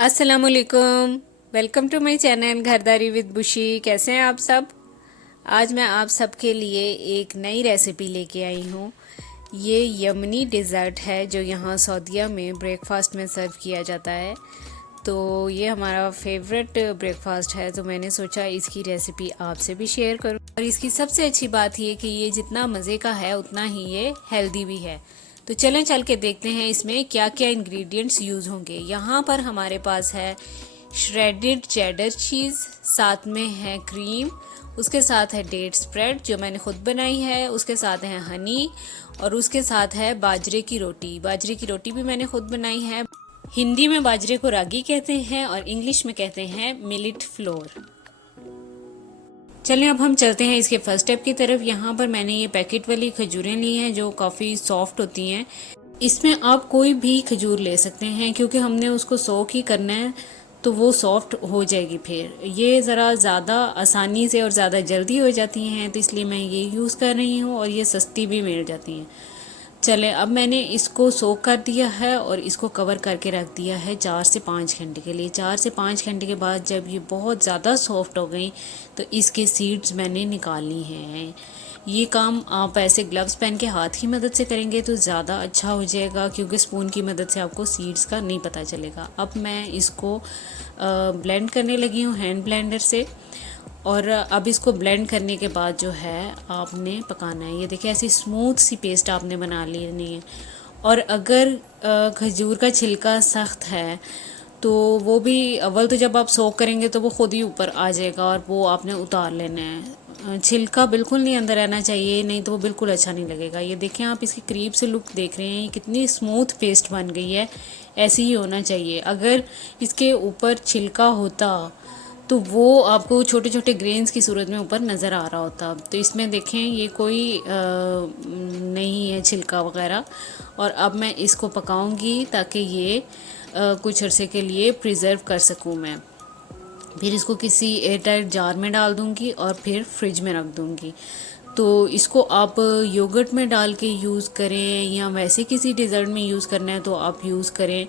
अस्सलामुअलैकुम। Welcome to my channel Ghardari with Bushi. कैसे हैं आप सब? आज मैं आप सबके लिए एक नई रेसिपी लेके आई हूँ। ये यमनी डिज़र्ट है जो यहाँ सऊदीया में ब्रेकफास्ट में सर्व किया जाता है। तो ये हमारा फेवरेट ब्रेकफास्ट है, तो मैंने सोचा इसकी रेसिपी आपसे भी शेयर करूँ। और इसकी सबसे अच्छी बात ये कि ये जितना मज़े का है उतना ही ये हेल्दी भी है। तो चलें चल के देखते हैं इसमें क्या क्या इंग्रेडिएंट्स यूज़ होंगे। यहाँ पर हमारे पास है श्रेडेड चेडर चीज़, साथ में है क्रीम, उसके साथ है डेट स्प्रेड जो मैंने खुद बनाई है, उसके साथ है हनी, और उसके साथ है बाजरे की रोटी। बाजरे की रोटी भी मैंने खुद बनाई है। हिंदी में बाजरे को रागी कहते हैं और इंग्लिश में कहते हैं मिलेट फ्लोर। चलें अब हम चलते हैं इसके फर्स्ट स्टेप की तरफ। यहाँ पर मैंने ये पैकेट वाली खजूरें ली हैं जो काफ़ी सॉफ्ट होती हैं। इसमें आप कोई भी खजूर ले सकते हैं क्योंकि हमने उसको सोक ही करना है, तो वो सॉफ्ट हो जाएगी। फिर ये ज़रा ज़्यादा आसानी से और ज़्यादा जल्दी हो जाती हैं, तो इसलिए मैं ये यूज़ कर रही हूँ और ये सस्ती भी मिल जाती हैं। चलें अब मैंने इसको सोक कर दिया है और इसको कवर करके रख दिया है 4 से 5 घंटे के लिए। 4 से 5 घंटे के बाद जब ये बहुत ज़्यादा सॉफ्ट हो गई तो इसके सीड्स मैंने निकालनी हैं। ये काम आप ऐसे ग्लव्स पहन के हाथ की मदद से करेंगे तो ज़्यादा अच्छा हो जाएगा, क्योंकि स्पून की मदद से आपको सीड्स का नहीं पता चलेगा। अब मैं इसको ब्लेंड करने लगी हूँ हैंड ब्लेंडर से। और अब इसको ब्लेंड करने के बाद जो है आपने पकाना है। ये देखिए ऐसी स्मूथ सी पेस्ट आपने बना लेनी है। और अगर खजूर का छिलका सख्त है तो वो भी अव्वल तो जब आप सोक करेंगे तो वो खुद ही ऊपर आ जाएगा और वो आपने उतार लेना है। छिलका बिल्कुल नहीं अंदर रहना चाहिए, नहीं तो वो बिल्कुल अच्छा नहीं लगेगा। ये देखें आप इसकी करीब से लुक देख रहे हैं, ये कितनी स्मूथ पेस्ट बन गई है। ऐसी ही होना चाहिए। अगर इसके ऊपर छिलका होता तो वो आपको छोटे छोटे ग्रेन्स की सूरत में ऊपर नज़र आ रहा होता। तो इसमें देखें ये कोई नहीं है छिलका वगैरह। और अब मैं इसको पकाऊंगी ताकि ये कुछ अरसे के लिए प्रिज़र्व कर सकूं मैं। फिर इसको किसी एयर टाइट जार में डाल दूंगी और फिर फ्रिज में रख दूंगी। तो इसको आप योगर्ट में डाल के यूज़ करें या वैसे किसी डिज़र्ट में यूज़ करना है तो आप यूज़ करें।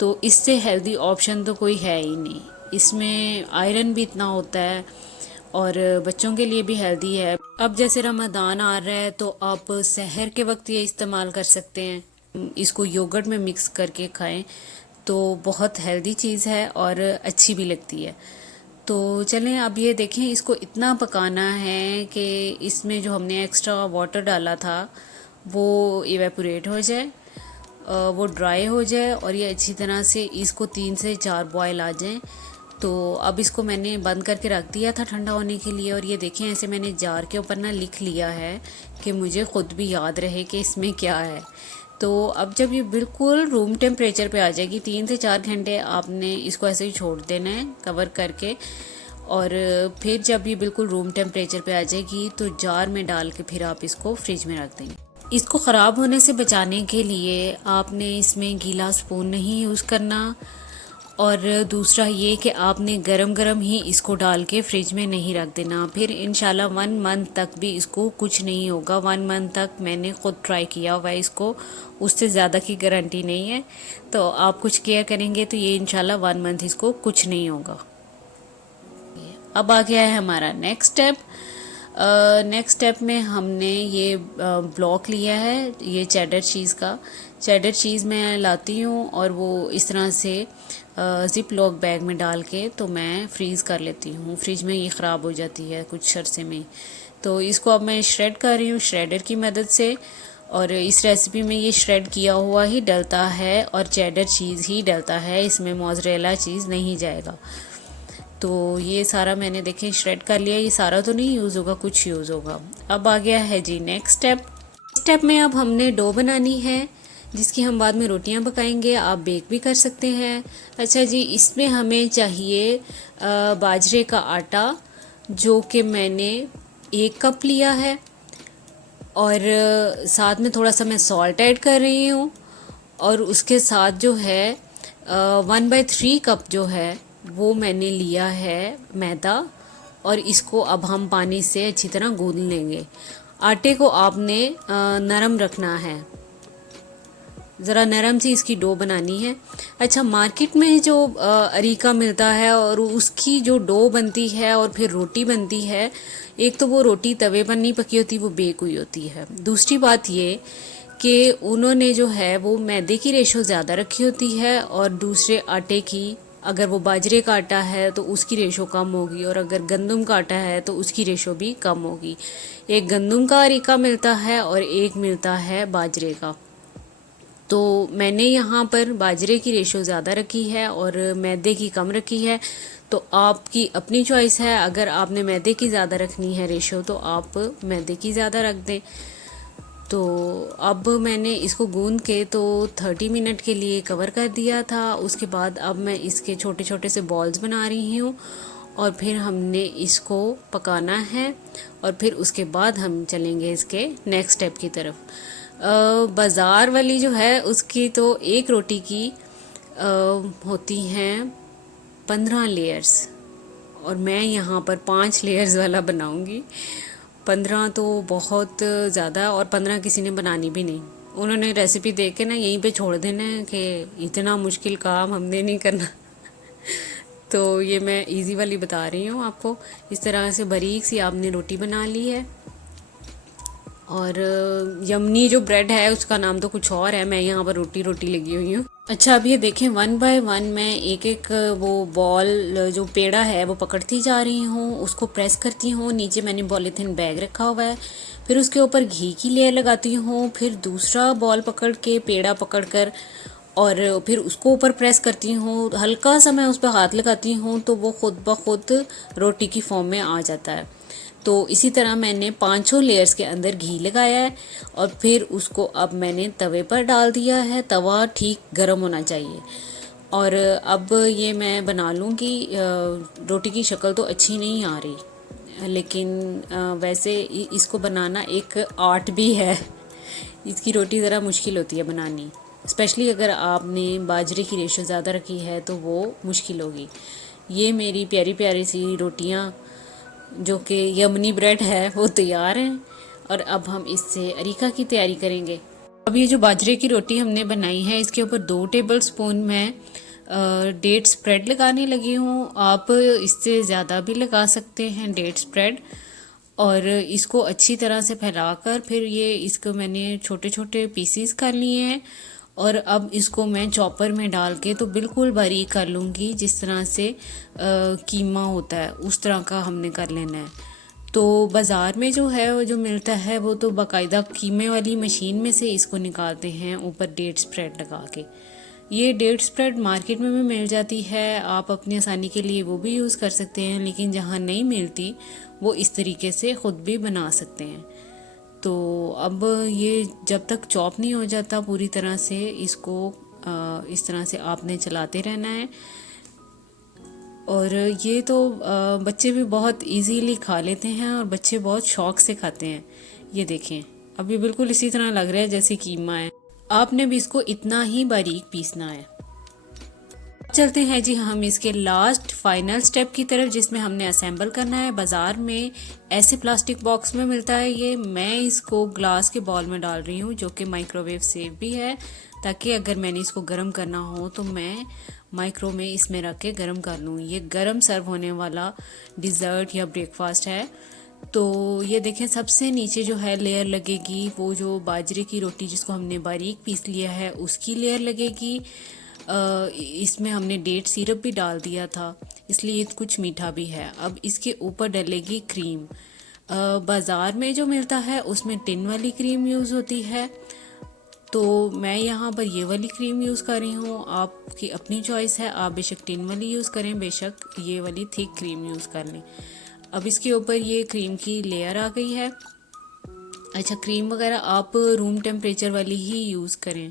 तो इससे हेल्दी ऑप्शन तो कोई है ही नहीं। इसमें आयरन भी इतना होता है और बच्चों के लिए भी हेल्दी है। अब जैसे रमज़ान आ रहा है तो आप सहर के वक्त ये इस्तेमाल कर सकते हैं। इसको योगर्ट में मिक्स करके खाएं तो बहुत हेल्दी चीज़ है और अच्छी भी लगती है। तो चलें अब ये देखें, इसको इतना पकाना है कि इसमें जो हमने एक्स्ट्रा वाटर डाला था वो इवेपोरेट हो जाए, वो ड्राई हो जाए और ये अच्छी तरह से इसको 3 से 4 बॉयल आ जाएं। तो अब इसको मैंने बंद करके रख दिया था ठंडा होने के लिए। और ये देखें ऐसे मैंने जार के ऊपर ना लिख लिया है कि मुझे ख़ुद भी याद रहे कि इसमें क्या है। तो अब जब ये बिल्कुल रूम टेम्परेचर पे आ जाएगी, 3 से 4 घंटे आपने इसको ऐसे ही छोड़ देना है कवर करके। और फिर जब ये बिल्कुल रूम टेम्परेचर पे आ जाएगी तो जार में डाल के फिर आप इसको फ्रिज में रख देंगे। इसको ख़राब होने से बचाने के लिए आपने इसमें गीला स्पून नहीं यूज़ करना। और दूसरा ये कि आपने गरम गरम ही इसको डाल के फ्रिज में नहीं रख देना। फिर इंशाल्लाह 1 मंथ तक भी इसको कुछ नहीं होगा। 1 मंथ तक मैंने ख़ुद ट्राई किया हुआ है इसको, उससे ज़्यादा की गारंटी नहीं है। तो आप कुछ केयर करेंगे तो ये इंशाल्लाह 1 मंथ इसको कुछ नहीं होगा। अब आ गया है हमारा नेक्स्ट स्टेप। नेक्स्ट स्टेप में हमने ये ब्लॉक लिया है, ये चेडर चीज़ का। चेडर चीज़ मैं लाती हूँ और वो इस तरह से ज़िप लॉक बैग में डाल के तो मैं फ्रीज़ कर लेती हूँ। फ्रिज में ये ख़राब हो जाती है कुछ अरसे में। तो इसको अब मैं श्रेड कर रही हूँ श्रेडर की मदद से। और इस रेसिपी में ये श्रेड किया हुआ ही डलता है और चेडर चीज़ ही डलता है, इसमें मोज़रेला चीज़ नहीं जाएगा। तो ये सारा मैंने देखें श्रेड कर लिया। ये सारा तो नहीं यूज़ होगा, कुछ यूज़ होगा। अब आ गया है जी नेक्स्ट स्टेप। स्टेप में अब हमने डो बनानी है जिसकी हम बाद में रोटियां पकाएंगे। आप बेक भी कर सकते हैं। अच्छा जी, इसमें हमें चाहिए बाजरे का आटा, जो कि मैंने 1 कप लिया है। और साथ में थोड़ा सा मैं सॉल्ट ऐड कर रही हूँ। और उसके साथ जो है 1/3 कप जो है वो मैंने लिया है मैदा। और इसको अब हम पानी से अच्छी तरह गूंद लेंगे। आटे को आपने नरम रखना है, ज़रा नरम सी इसकी डो बनानी है। अच्छा, मार्केट में जो अरीका मिलता है और उसकी जो डो बनती है और फिर रोटी बनती है, एक तो वो रोटी तवे पर नहीं पकी होती, वो बेक हुई होती है। दूसरी बात ये कि उन्होंने जो है वो मैदे की रेशो ज़्यादा रखी होती है और दूसरे आटे की, अगर वो बाजरे का आटा है तो उसकी रेशो कम होगी और अगर गंदम का आटा है तो उसकी रेशो भी कम होगी। एक गंदम का अरीका मिलता है और एक मिलता है बाजरे का। तो मैंने यहाँ पर बाजरे की रेशो ज़्यादा रखी है और मैदे की कम रखी है। तो आपकी अपनी चॉइस है, अगर आपने मैदे की ज़्यादा रखनी है रेशो तो आप मैदे की ज़्यादा रख दें। तो अब मैंने इसको गूंद के तो 30 मिनट के लिए कवर कर दिया था। उसके बाद अब मैं इसके छोटे छोटे से बॉल्स बना रही हूँ और फिर हमने इसको पकाना है और फिर उसके बाद हम चलेंगे इसके नेक्स्ट स्टेप की तरफ। बाज़ार वाली जो है उसकी तो एक रोटी की होती हैं 15 लेयर्स और मैं यहाँ पर 5 लेयर्स वाला बनाऊँगी। 15 तो बहुत ज़्यादा और 15 किसी ने बनानी भी नहीं। उन्होंने रेसिपी देख के ना यहीं पे छोड़ देना है कि इतना मुश्किल काम हमने नहीं करना। तो ये मैं इजी वाली बता रही हूँ आपको। इस तरह से बारीक सी आपने रोटी बना ली है और यमनी जो ब्रेड है उसका नाम तो कुछ और है, मैं यहाँ पर रोटी रोटी लगी हुई हूँ। अच्छा, अब ये देखें 1 बाय 1 मैं एक एक वो बॉल जो पेड़ा है वो पकड़ती जा रही हूँ, उसको प्रेस करती हूँ। नीचे मैंने पॉलीथिन बैग रखा हुआ है, फिर उसके ऊपर घी की लेयर लगाती हूँ, फिर दूसरा बॉल पकड़ के पेड़ा पकड़ कर और फिर उसको ऊपर प्रेस करती हूँ। हल्का सा मैं उस पर हाथ लगाती हूँ तो वो खुद ब खुद रोटी की फॉर्म में आ जाता है। तो इसी तरह मैंने 5 लेयर्स के अंदर घी लगाया है और फिर उसको अब मैंने तवे पर डाल दिया है। तवा ठीक गर्म होना चाहिए और अब ये मैं बना लूँगी। रोटी की शक्ल तो अच्छी नहीं आ रही, लेकिन वैसे इसको बनाना एक आर्ट भी है। इसकी रोटी ज़रा मुश्किल होती है बनानी, स्पेशली अगर आपने बाजरे की रेशो ज़्यादा रखी है तो वो मुश्किल होगी। ये मेरी प्यारी प्यारी सी रोटियाँ जो कि यमनी ब्रेड है वो तैयार हैं और अब हम इससे अरीका की तैयारी करेंगे। अब ये जो बाजरे की रोटी हमने बनाई है इसके ऊपर 2 टेबल स्पून मैं डेट स्प्रेड लगाने लगी हूँ। आप इससे ज़्यादा भी लगा सकते हैं डेट स्प्रेड। और इसको अच्छी तरह से फैलाकर फिर ये इसको मैंने छोटे छोटे पीसीस कर लिए हैं और अब इसको मैं चॉपर में डाल के तो बिल्कुल बारीक कर लूँगी। जिस तरह से कीमा होता है उस तरह का हमने कर लेना है। तो बाज़ार में जो है वो जो मिलता है वो तो बाकायदा कीमे वाली मशीन में से इसको निकालते हैं ऊपर डेट स्प्रेड लगा के। ये डेट स्प्रेड मार्केट में भी मिल जाती है, आप अपनी आसानी के लिए वो भी यूज़ कर सकते हैं, लेकिन जहाँ नहीं मिलती वो इस तरीके से ख़ुद भी बना सकते हैं। तो अब ये जब तक चॉप नहीं हो जाता पूरी तरह से इसको इस तरह से आपने चलाते रहना है। और ये तो बच्चे भी बहुत इजीली खा लेते हैं और बच्चे बहुत शौक से खाते हैं। ये देखें, अब ये बिल्कुल इसी तरह लग रहा है जैसे कीमा है। आपने भी इसको इतना ही बारीक पीसना है। चलते हैं जी हम इसके लास्ट फाइनल स्टेप की तरफ, जिसमें हमने असेंबल करना है। बाज़ार में ऐसे प्लास्टिक बॉक्स में मिलता है ये, मैं इसको ग्लास के बॉल में डाल रही हूँ जो कि माइक्रोवेव सेफ भी है, ताकि अगर मैंने इसको गर्म करना हो तो मैं माइक्रो में इसमें रख के गर्म कर लूँ। ये गर्म सर्व होने वाला डिज़र्ट या ब्रेकफास्ट है। तो ये देखें, सबसे नीचे जो है लेयर लगेगी वो जो बाजरे की रोटी जिसको हमने बारीक पीस लिया है उसकी लेयर लगेगी। इसमें हमने डेट सिरप भी डाल दिया था इसलिए कुछ मीठा भी है। अब इसके ऊपर डलेगी क्रीम। बाज़ार में जो मिलता है उसमें टिन वाली क्रीम यूज़ होती है, तो मैं यहाँ पर ये वाली क्रीम यूज़ कर रही हूँ। आपकी अपनी चॉइस है, आप बेशक टिन वाली यूज़ करें, बेशक ये वाली थिक क्रीम यूज़ कर लें। अब इसके ऊपर ये क्रीम की लेयर आ गई है। अच्छा, क्रीम वगैरह आप रूम टेम्परेचर वाली ही यूज़ करें।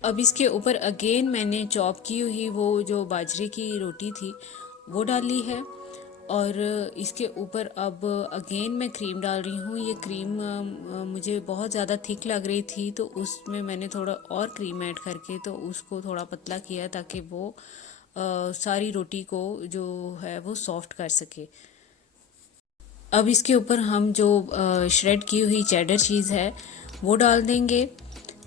अब इसके ऊपर अगेन मैंने चॉप की हुई वो जो बाजरे की रोटी थी वो डाली है और इसके ऊपर अब अगेन मैं क्रीम डाल रही हूँ। ये क्रीम मुझे बहुत ज़्यादा थिक लग रही थी तो उसमें मैंने थोड़ा और क्रीम ऐड करके तो उसको थोड़ा पतला किया ताकि वो सारी रोटी को जो है वो सॉफ्ट कर सके। अब इसके ऊपर हम जो श्रेड की हुई चेडर चीज़ है वो डाल देंगे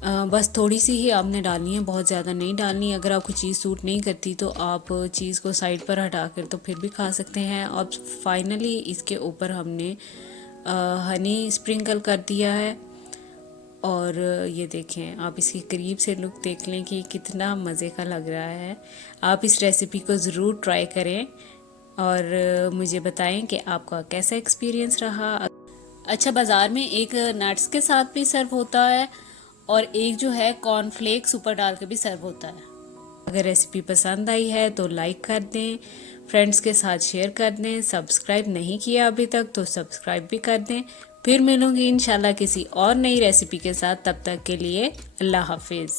बस थोड़ी सी ही आपने डालनी है, बहुत ज़्यादा नहीं डालनी। अगर आपको चीज़ सूट नहीं करती तो आप चीज़ को साइड पर हटा कर तो फिर भी खा सकते हैं। अब फाइनली इसके ऊपर हमने हनी स्प्रिंकल कर दिया है। और ये देखें, आप इसकी करीब से लुक देख लें कि कितना मज़े का लग रहा है। आप इस रेसिपी को ज़रूर ट्राई करें और मुझे बताएं कि आपका कैसा एक्सपीरियंस रहा। अच्छा, बाज़ार में एक नट्स के साथ भी सर्व होता है और एक जो है कॉर्नफ्लेक्स ऊपर डाल के भी सर्व होता है। अगर रेसिपी पसंद आई है तो लाइक कर दें, फ्रेंड्स के साथ शेयर कर दें, सब्सक्राइब नहीं किया अभी तक तो सब्सक्राइब भी कर दें। फिर मिलूंगी इंशाल्लाह किसी और नई रेसिपी के साथ, तब तक के लिए अल्लाह हाफिज़।